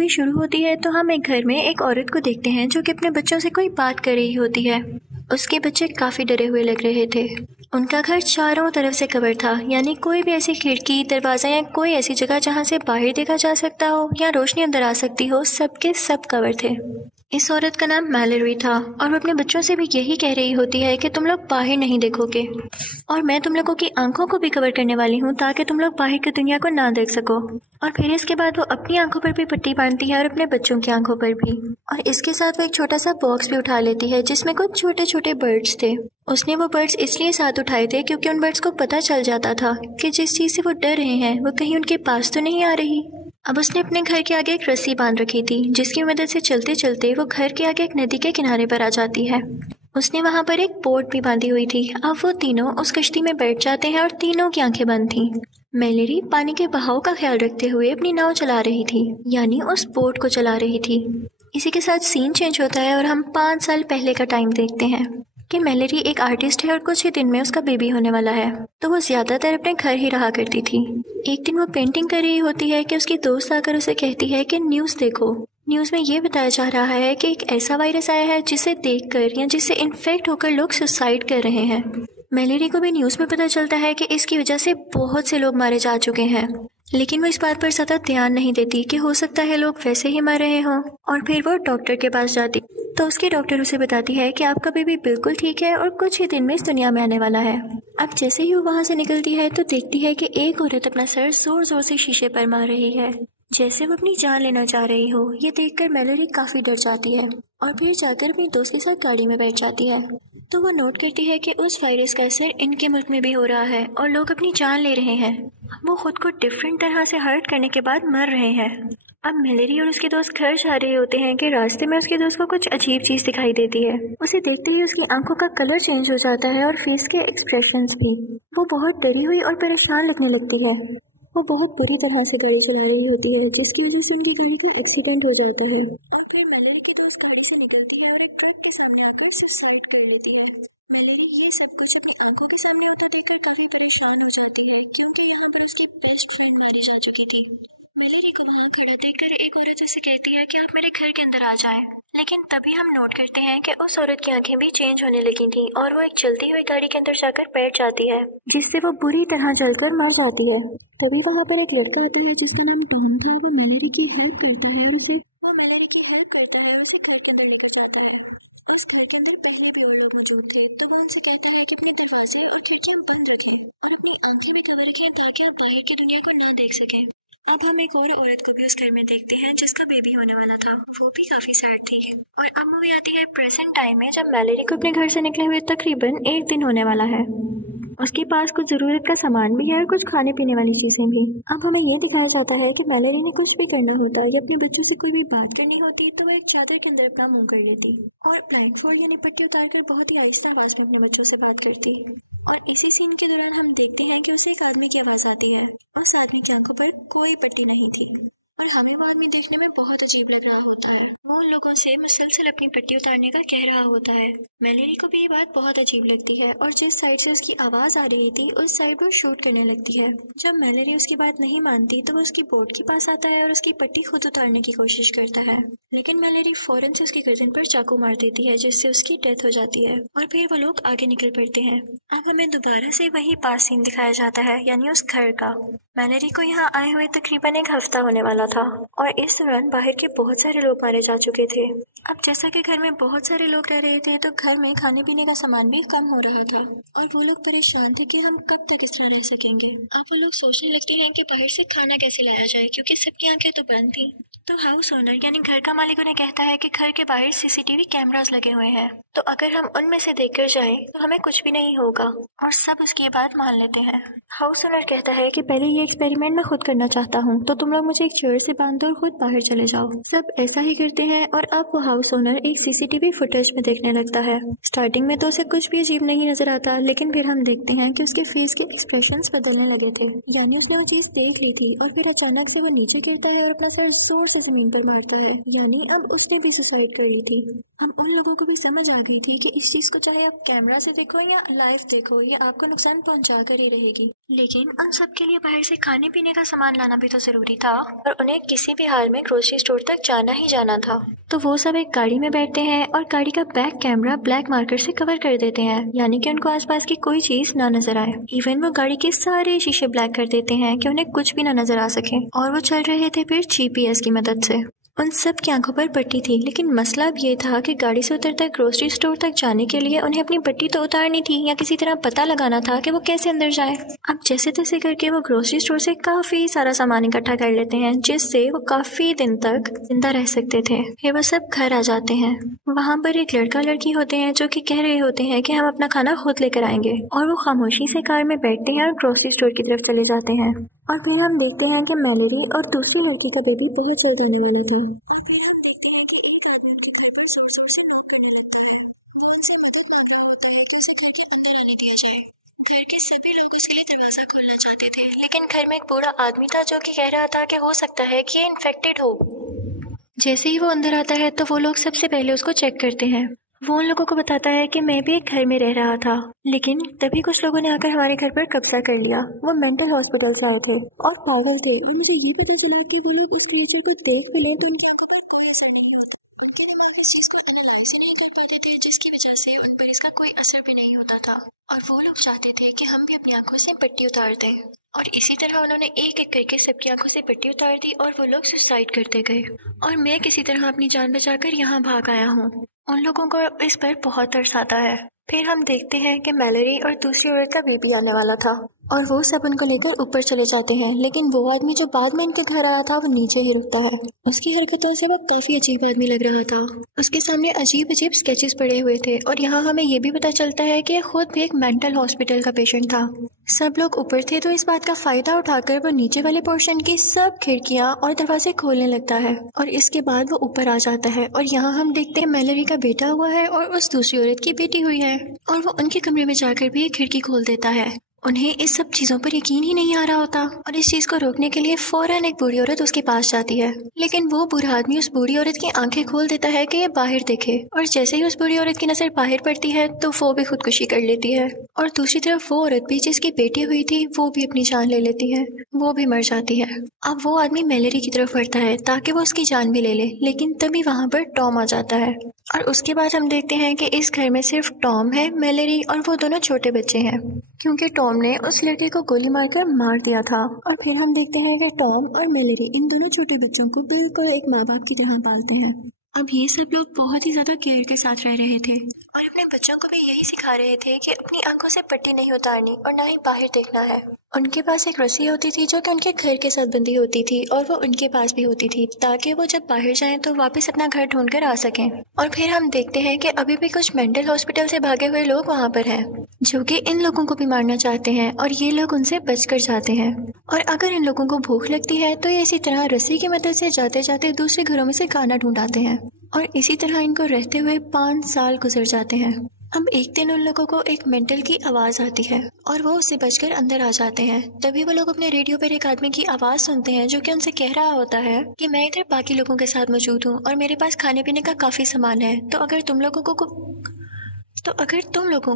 Movie शुरू होती है तो हम एक घर में एक औरत को देखते हैं जो कि अपने बच्चों से कोई बात कर रही होती है। उसके बच्चे काफ़ी डरे हुए लग रहे थे। उनका घर चारों तरफ से कवर था, यानी कोई भी ऐसी खिड़की, दरवाज़ा या कोई ऐसी जगह जहाँ से बाहर देखा जा सकता हो या रोशनी अंदर आ सकती हो, सबके सब कवर थे। इस औरत का नाम मैलोरी था और वो अपने बच्चों से भी यही कह रही होती है कि तुम लोग बाहर नहीं देखोगे और मैं तुम लोगों की आंखों को भी कवर करने वाली हूँ ताकि तुम लोग बाहर की दुनिया को ना देख सको। और फिर इसके बाद वो अपनी आंखों पर भी पट्टी बांधती है और अपने बच्चों की आंखों पर भी। और इसके साथ वो एक छोटा सा बॉक्स भी उठा लेती है जिसमें कुछ छोटे छोटे बर्ड्स थे। उसने वो बर्ड्स इसलिए साथ उठाए थे क्योंकि उन बर्ड्स को पता चल जाता था कि जिस चीज़ से वो डर रहे हैं वो कहीं उनके पास तो नहीं आ रही। अब उसने अपने घर के आगे एक रस्सी बांध रखी थी जिसकी मदद से चलते चलते वो घर के आगे एक नदी के किनारे पर आ जाती है। उसने वहां पर एक बोट भी बांधी हुई थी। अब वो तीनों उस कश्ती में बैठ जाते हैं और तीनों की आंखें बंद थीं। मैलोरी पानी के बहाव का ख्याल रखते हुए अपनी नाव चला रही थी, यानी उस बोट को चला रही थी। इसी के साथ सीन चेंज होता है और हम 5 साल पहले का टाइम देखते हैं कि मैलोरी एक आर्टिस्ट है और कुछ ही दिन में उसका बेबी होने वाला है, तो वो ज्यादातर अपने घर ही रहा करती थी। एक दिन वो पेंटिंग कर रही होती है कि उसकी दोस्त आकर उसे कहती है कि न्यूज़ देखो, न्यूज़ में ये बताया जा रहा है कि एक ऐसा वायरस आया है जिसे देखकर या जिससे इन्फेक्ट होकर लोग सुसाइड कर रहे हैं। मैलोरी को भी न्यूज़ में पता चलता है कि इसकी वजह से बहुत से लोग मारे जा चुके हैं, लेकिन वो इस बात पर ज़्यादा ध्यान नहीं देती कि हो सकता है लोग वैसे ही मर रहे हों। और फिर वो डॉक्टर के पास जाती तो उसकी डॉक्टर उसे बताती है कि आपका बेबी बिल्कुल ठीक है और कुछ ही दिन में इस दुनिया में आने वाला है। अब जैसे ही वो वहाँ से निकलती है तो देखती है कि एक औरत अपना सर जोर जोर से शीशे पर मार रही है, जैसे वो अपनी जान लेना चाह रही हो। ये देखकर मैलोरी काफ़ी डर जाती है और फिर जाकर अपनी दोस्त के साथ गाड़ी में बैठ जाती है। तो वो नोट करती है कि उस वायरस का असर इनके मुल्क में भी हो रहा है और लोग अपनी जान ले रहे हैं। वो खुद को डिफरेंट तरह से हर्ट करने के बाद मर रहे हैं। अब मैलोरी और उसके दोस्त घर जा रहे होते हैं कि रास्ते में उसके दोस्त को कुछ अजीब चीज़ दिखाई देती है। उसे देखते ही उसकी आंखों का कलर चेंज हो जाता है और फेस के एक्सप्रेशंस भी। वो बहुत डरी हुई और परेशान लगने लगती है। वो बहुत बुरी तरह से गाड़ी चला रही होती है जिसकी वजह से उनकी गाड़ी का एक्सीडेंट हो जाता है। और फिर मैलोरी की दोस्त गाड़ी से निकलती है और एक ट्रक के सामने आकर सुसाइड कर लेती है। मैलोरी ये सब कुछ अपनी आंखों के सामने होता देखकर काफ़ी परेशान हो जाती है क्योंकि यहाँ पर उसकी बेस्ट फ्रेंड मारी जा चुकी थी। मैलोरी को वहाँ खड़ा देखकर एक औरत उसे कहती है कि आप मेरे घर के अंदर आ जाएं। लेकिन तभी हम नोट करते हैं कि उस औरत की आंखें भी चेंज होने लगी थीं और वो एक चलती हुई गाड़ी के अंदर जाकर बैठ जाती है, जिससे वो बुरी तरह जलकर मर जाती है। तभी वहाँ पर एक लड़का आता है जिसका नाम टॉम था। वो मैलोरी की हेल्प करता है और उसे घर के अंदर लेकर जाता है। उस घर के अंदर पहले भी और लोग मौजूद थे, तो वो उनसे कहता है कि अपने दरवाजे और खिड़कियां बंद रखें और अपनी आंखें भी कवर रखें ताकि आप बाहर की दुनिया को ना देख सकें। अब हम एक और औरत को भी उस घर में देखते हैं जिसका बेबी होने वाला था। वो भी काफी सैड थी। और अब मूवी आती है प्रेजेंट टाइम में, जब मैलोरी को अपने घर से निकले हुए तकरीबन 1 दिन होने वाला है। उसके पास कुछ ज़रूरत का सामान भी है और कुछ खाने पीने वाली चीज़ें भी। अब हमें ये दिखाया जाता है कि मैलोरी ने कुछ भी करना होता या अपने बच्चों से कोई भी बात करनी होती तो वो एक चादर के अंदर अपना मुंह कर लेती और ब्लाइंडफोल्ड यानी पट्टी उतारकर बहुत ही आहिस्ता आवाज़ में अपने बच्चों से बात करती। और इसी सीन के दौरान हम देखते हैं कि उसे एक आदमी की आवाज़ आती है। उस आदमी की आंखों पर कोई पट्टी नहीं थी और हमें वो आदमी देखने में बहुत अजीब लग रहा होता है। वो उन लोगों से मुसलसल अपनी पट्टी उतारने का कह रहा होता है। मैलोरी को भी ये बात बहुत अजीब लगती है और जिस साइड से उसकी आवाज़ आ रही थी उस साइड वो शूट करने लगती है। जब मैलोरी उसकी बात नहीं मानती तो वो उसकी बोट के पास आता है और उसकी पट्टी खुद उतारने की कोशिश करता है, लेकिन मैलोरी फौरन से उसकी गर्दन पर चाकू मार देती है जिससे उसकी डेथ हो जाती है और फिर वो लोग आगे निकल पड़ते हैं। अब हमें दोबारा से वही पास सीन दिखाया जाता है, यानी उस घर का। मैलोरी को यहाँ आए हुए तकरीबन 1 हफ्ता होने वाला था और इस दौरान बाहर के बहुत सारे लोग मारे जा चुके थे। अब जैसा कि घर में बहुत सारे लोग रह रहे थे तो घर में खाने पीने का सामान भी कम हो रहा था और वो लोग परेशान थे कि हम कब तक इस तरह रह सकेंगे। अब वो लोग सोचने लगते हैं कि बाहर से खाना कैसे लाया जाए क्योंकि सबकी आंखें तो बंद थी। तो हाउस ओनर यानी घर का मालिक उन्हें कहता है कि घर के बाहर सीसीटीवी कैमरास लगे हुए हैं, तो अगर हम उनमें से देखकर जाएं तो हमें कुछ भी नहीं होगा। और सब उसकी ये बात मान लेते हैं। हाउस ओनर कहता है कि पहले ये एक्सपेरिमेंट मैं खुद करना चाहता हूँ, तो तुम लोग मुझे एक चेयर से बांध दो और खुद बाहर चले जाओ। सब ऐसा ही करते हैं और अब वो हाउस ओनर एक सीसीटीवी फुटेज में देखने लगता है। स्टार्टिंग में तो उसे कुछ भी अजीब नहीं नजर आता, लेकिन फिर हम देखते हैं कि उसके फेस के एक्सप्रेशंस बदलने लगे थे, यानी उसने वो चीज देख ली थी और फिर अचानक से वो नीचे गिरता है और अपना सर जोर से जमीन पर मारता है, यानी अब उसने भी सुसाइड कर ली थी। अब उन लोगों को भी समझ आ गई थी कि इस चीज को चाहे आप कैमरा से देखो या लाइव देखो, ये आपको नुकसान पहुंचा कर ही रहेगी। लेकिन उन सब के लिए बाहर से खाने पीने का सामान लाना भी तो जरूरी था और उन्हें किसी भी हाल में ग्रोसरी स्टोर तक जाना ही जाना था। तो वो सब एक गाड़ी में बैठते हैं और गाड़ी का बैक कैमरा ब्लैक मार्कर से कवर कर देते हैं, यानी कि उनको आसपास की कोई चीज ना नजर आए। इवन वो गाड़ी के सारे शीशे ब्लैक कर देते हैं कि उन्हें कुछ भी ना नजर आ सके। और वो चल रहे थे फिर GPS की मदद से। उन सब की आंखों पर पट्टी थी, लेकिन मसला अब ये था कि गाड़ी से उतरकर ग्रोसरी स्टोर तक जाने के लिए उन्हें अपनी पट्टी तो उतारनी थी या किसी तरह पता लगाना था कि वो कैसे अंदर जाए। अब जैसे तैसे करके वो ग्रोसरी स्टोर से काफी सारा सामान इकट्ठा कर लेते हैं, जिससे वो काफी दिन तक जिंदा रह सकते थे। फिर वो सब घर आ जाते हैं। वहाँ पर एक लड़का लड़की होते हैं जो कि कह रहे होते हैं कि हम अपना खाना खुद लेकर आएंगे, और वो खामोशी से कार में बैठते हैं और ग्रोसरी स्टोर की तरफ चले जाते हैं। और फिर हम देखते हैं कि मैलेरी और दूसरी लड़की का बेबी बहुत जल्द आने वाला था। और फिर हम देखते हैं कि एक आदमी उनके घर पर जोर जोर से नॉक करने लगता है। वो उनसे मदद मांग रहा होता है कि उसे घर के अंदर आने दिया जाए। घर के सभी लोग उसके लिए दरवाजा खोलना चाहते थे, लेकिन घर में एक बूढ़ा आदमी था जो कि कह रहा था कि हो सकता है कि ये इन्फेक्टेड हो। जैसे ही वो अंदर आता है तो वो लोग सबसे पहले उसको चेक करते हैं। वो उन लोगों को बताता है कि मैं भी एक घर में रह रहा था, लेकिन तभी कुछ लोगों ने आकर हमारे घर पर कब्जा कर लिया। वो मेंटल हॉस्पिटल से आए थे और पागल थे, और मुझे ये पता चला कि वो लोग उस क्रिएचर को देख भी लें तो उनकी आंखों पर कोई असर नहीं होता। उनके दिमाग इस चीज को एनालाइज ही नहीं कर पाते थे, जिसकी वजह से उन पर इसका कोई असर भी नहीं होता था। और वो लोग चाहते थे कि हम भी अपनी आंखों से पट्टी उतार दें, और इसी तरह उन्होंने एक एक करके सबकी आंखों से पट्टी उतार दी और वो लोग सुसाइड करते गए। और मैं किसी तरह अपनी जान बचाकर यहाँ भाग आया हूँ। उन लोगों को इस पर बहुत तरस आता है। फिर हम देखते हैं कि मैलेरी और दूसरी औरत का बेबी आने वाला था, और वो सब उनको लेकर ऊपर चले जाते हैं। लेकिन वो आदमी जो बाद में इनके घर आया था वो नीचे ही रुकता है। उसकी हरकतों से वो काफी अजीब आदमी लग रहा था। उसके सामने अजीब अजीब स्केचेस पड़े हुए थे, और यहाँ हमें ये भी पता चलता है कि खुद भी एक मेंटल हॉस्पिटल का पेशेंट था। सब लोग ऊपर थे तो इस बात का फायदा उठाकर वो नीचे वाले पोर्शन की सब खिड़कियां और दरवाजे खोलने लगता है, और इसके बाद वो ऊपर आ जाता है। और यहाँ हम देखते हैं मैलेरी का बेटा हुआ है और उस दूसरी औरत की बेटी हुई है, और वो उनके कमरे में जाकर भी एक खिड़की खोल देता है। उन्हें इस सब चीजों पर यकीन ही नहीं आ रहा होता, और इस चीज को रोकने के लिए फौरन एक बूढ़ी औरत उसके पास जाती है। लेकिन वो बूढ़ा आदमी उस बूढ़ी औरत की आंखें खोल देता है कि ये बाहर देखे, और जैसे ही उस बूढ़ी औरत की नजर बाहर पड़ती है तो वो भी खुदकुशी कर लेती है। और दूसरी तरफ वो औरत भी जिसकी बेटी हुई थी वो भी अपनी जान ले लेती है, वो भी मर जाती है। अब वो आदमी मैलेरी की तरफ बढ़ता है ताकि वो उसकी जान भी ले ले, लेकिन तभी वहाँ पर टॉम आ जाता है। और उसके बाद हम देखते हैं कि इस घर में सिर्फ टॉम है, मैलेरी और वो दोनों छोटे बच्चे हैं, क्योंकि टॉम ने उस लड़के को गोली मारकर मार दिया था। और फिर हम देखते हैं कि टॉम और मैलेरी इन दोनों छोटे बच्चों को बिल्कुल एक माँ बाप की तरह पालते हैं। अब ये सब लोग बहुत ही ज्यादा केयर के साथ रह रहे थे, और अपने बच्चों को भी यही सिखा रहे थे कि अपनी आंखों से पट्टी नहीं उतारनी और ना ही बाहर देखना है। उनके पास एक रस्सी होती थी जो कि उनके घर के साथ बंधी होती थी, और वो उनके पास भी होती थी ताकि वो जब बाहर जाएं तो वापस अपना घर ढूंढ कर आ सकें। और फिर हम देखते हैं कि अभी भी कुछ मेंटल हॉस्पिटल से भागे हुए लोग वहाँ पर हैं, जो कि इन लोगों को भी मारना चाहते हैं, और ये लोग उनसे बचकर जाते हैं। और अगर इन लोगों को भूख लगती है तो ये इसी तरह रस्सी की मदद से जाते जाते दूसरे घरों में से खाना ढूंढाते हैं, और इसी तरह इनको रहते हुए 5 साल गुजर जाते हैं। अब एक दिन उन लोगों को एक मेंटल की आवाज आती है, और वो उससे बचकर अंदर आ जाते हैं। तभी वो लोग अपने रेडियो पर एक आदमी की आवाज सुनते हैं जो कि उनसे कह रहा होता है कि मैं इधर बाकी लोगों के साथ मौजूद हूँ और मेरे पास खाने पीने का काफी सामान है, तो अगर तुम लोगों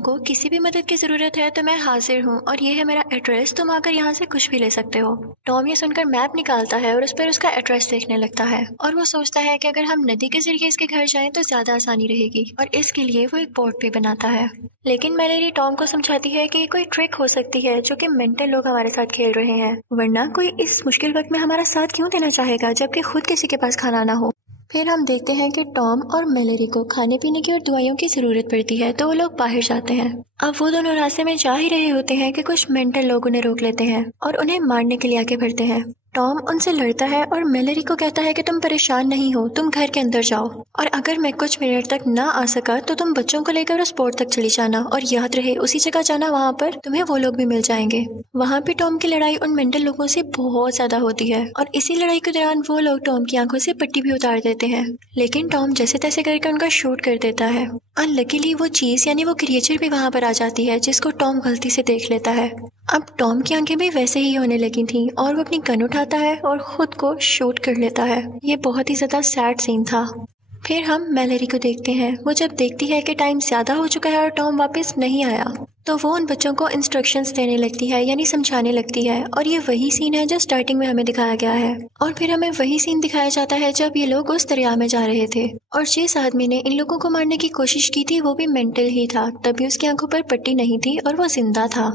को किसी भी मदद की जरूरत है तो मैं हाजिर हूँ, और ये है मेरा एड्रेस, तुम आकर यहाँ से कुछ भी ले सकते हो। टॉम ये सुनकर मैप निकालता है और उस पर उसका एड्रेस देखने लगता है, और वो सोचता है कि अगर हम नदी के जरिए इसके घर जाएं तो ज्यादा आसानी रहेगी, और इसके लिए वो एक बोर्ड भी बनाता है। लेकिन मैलेरी टॉम को समझाती है कि ये कोई ट्रिक हो सकती है जो कि मेंटल लोग हमारे साथ खेल रहे हैं, वरना कोई इस मुश्किल वक्त में हमारा साथ क्यों देना चाहेगा जबकि खुद किसी के पास खाना ना हो। फिर हम देखते हैं कि टॉम और मैलेरी को खाने पीने की और दवाइयों की जरूरत पड़ती है, तो वो लोग बाहर जाते हैं। अब वो दोनों रास्ते में जा ही रहे होते हैं कि कुछ मेंटल लोग उन्हें रोक लेते हैं और उन्हें मारने के लिए आगे बढ़ते हैं। टॉम उनसे लड़ता है और मैलेरी को कहता है कि तुम परेशान नहीं हो, तुम घर के अंदर जाओ, और अगर मैं कुछ मिनट तक ना आ सका तो तुम बच्चों को लेकर उस बोर्ड तक चली जाना, और याद रहे उसी जगह जाना, वहाँ पर तुम्हें वो लोग भी मिल जाएंगे। वहाँ पे टॉम की लड़ाई उन मेंटल लोगों से बहुत ज्यादा होती है, और इसी लड़ाई के दौरान वो लोग टॉम की आंखों से पट्टी भी उतार देते हैं, लेकिन टॉम जैसे तैसे करके उनका शूट कर देता है। अनलकीली वो चीज यानी वो क्रिएचर भी वहाँ पर आ जाती है, जिसको टॉम गलती से देख लेता है। अब टॉम की आंखें भी वैसे ही होने लगी थीं, और वो अपनी गन उठाता है और खुद को शूट कर लेता है। ये बहुत ही ज्यादा सैड सीन था। फिर हम मैलरी को देखते हैं। वो जब देखती है कि टाइम ज़्यादा हो चुका है और टॉम वापस नहीं आया, तो वो उन बच्चों को इंस्ट्रक्शंस देने लगती है, यानी समझाने लगती है। और ये वही सीन है जो स्टार्टिंग में हमें दिखाया गया है। और फिर हमें वही सीन दिखाया जाता है जब ये लोग उस दरिया में जा रहे थे और जिस आदमी ने इन लोगों को मारने की कोशिश की थी वो भी मेंटल ही था, तभी उसकी आंखों पर पट्टी नहीं थी और वो जिंदा था।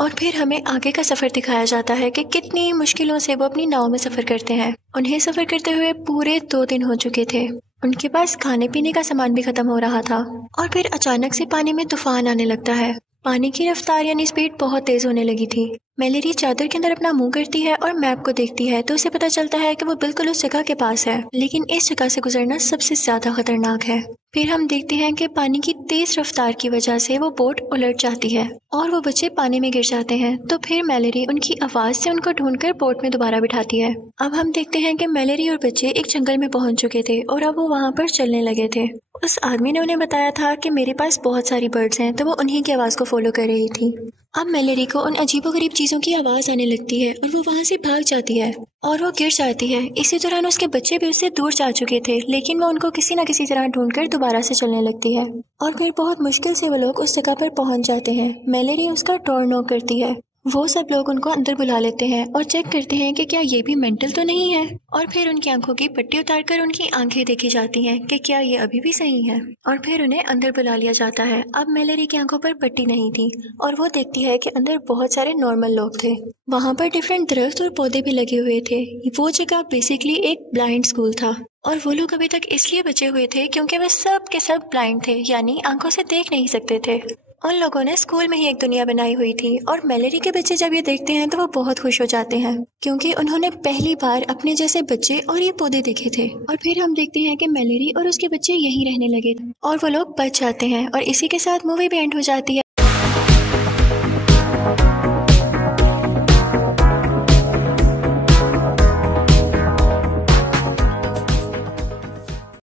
और फिर हमें आगे का सफ़र दिखाया जाता है कि कितनी मुश्किलों से वो अपनी नाव में सफ़र करते हैं। उन्हें सफ़र करते हुए पूरे 2 दिन हो चुके थे। उनके पास खाने पीने का सामान भी खत्म हो रहा था। और फिर अचानक से पानी में तूफान आने लगता है। पानी की रफ्तार यानी स्पीड बहुत तेज होने लगी थी। मैलरी चादर के अंदर अपना मुंह करती है और मैप को देखती है, तो उसे पता चलता है कि वो बिल्कुल उस जगह के पास है, लेकिन इस जगह से गुजरना सबसे ज्यादा खतरनाक है। फिर हम देखते हैं कि पानी की तेज रफ्तार की वजह से वो बोट उलट जाती है और वो बच्चे पानी में गिर जाते हैं। तो फिर मैलरी उनकी आवाज से उनको ढूंढकर बोट में दोबारा बिठाती है। अब हम देखते हैं कि मैलरी और बच्चे एक जंगल में पहुंच चुके थे और अब वो वहां पर चलने लगे थे। उस आदमी ने उन्हें बताया था कि मेरे पास बहुत सारी बर्ड्स हैं, तो वो उन्हीं की आवाज को फॉलो कर रही थी। अब मैलरी को उन अजीबोगरीब चीजों की आवाज आने लगती है और वो वहां से भाग जाती है और वो गिर जाती है। इसी दौरान उसके बच्चे भी उससे दूर जा चुके थे, लेकिन वो उनको किसी न किसी तरह ढूंढकर दोबारा से चलने लगती है और फिर बहुत मुश्किल से वो लोग उस जगह पर पहुंच जाते हैं। मैलरी उसका डोर नॉक करती है। वो सब लोग उनको अंदर बुला लेते हैं और चेक करते हैं कि क्या ये भी मेंटल तो नहीं है। और फिर उनकी आंखों की पट्टी उतारकर उनकी आंखें देखी जाती हैं कि क्या ये अभी भी सही है। और फिर उन्हें अंदर बुला लिया जाता है। अब मैलरी की आंखों पर पट्टी नहीं थी और वो देखती है कि अंदर बहुत सारे नॉर्मल लोग थे। वहाँ पर डिफरेंट दरख्त और पौधे भी लगे हुए थे। वो जगह बेसिकली एक ब्लाइंड स्कूल था और वो लोग अभी तक इसलिए बचे हुए थे क्योंकि वे सब के सब ब्लाइंड थे, यानी आंखों से देख नहीं सकते थे। उन लोगों ने स्कूल में ही एक दुनिया बनाई हुई थी और मैलरी के बच्चे जब ये देखते हैं तो वो बहुत खुश हो जाते हैं क्योंकि उन्होंने पहली बार अपने जैसे बच्चे और ये पौधे देखे थे। और फिर हम देखते हैं कि मैलरी और उसके बच्चे यहीं रहने लगे और वो लोग बच जाते हैं और इसी के साथ मूवी भी एंड हो जाती है।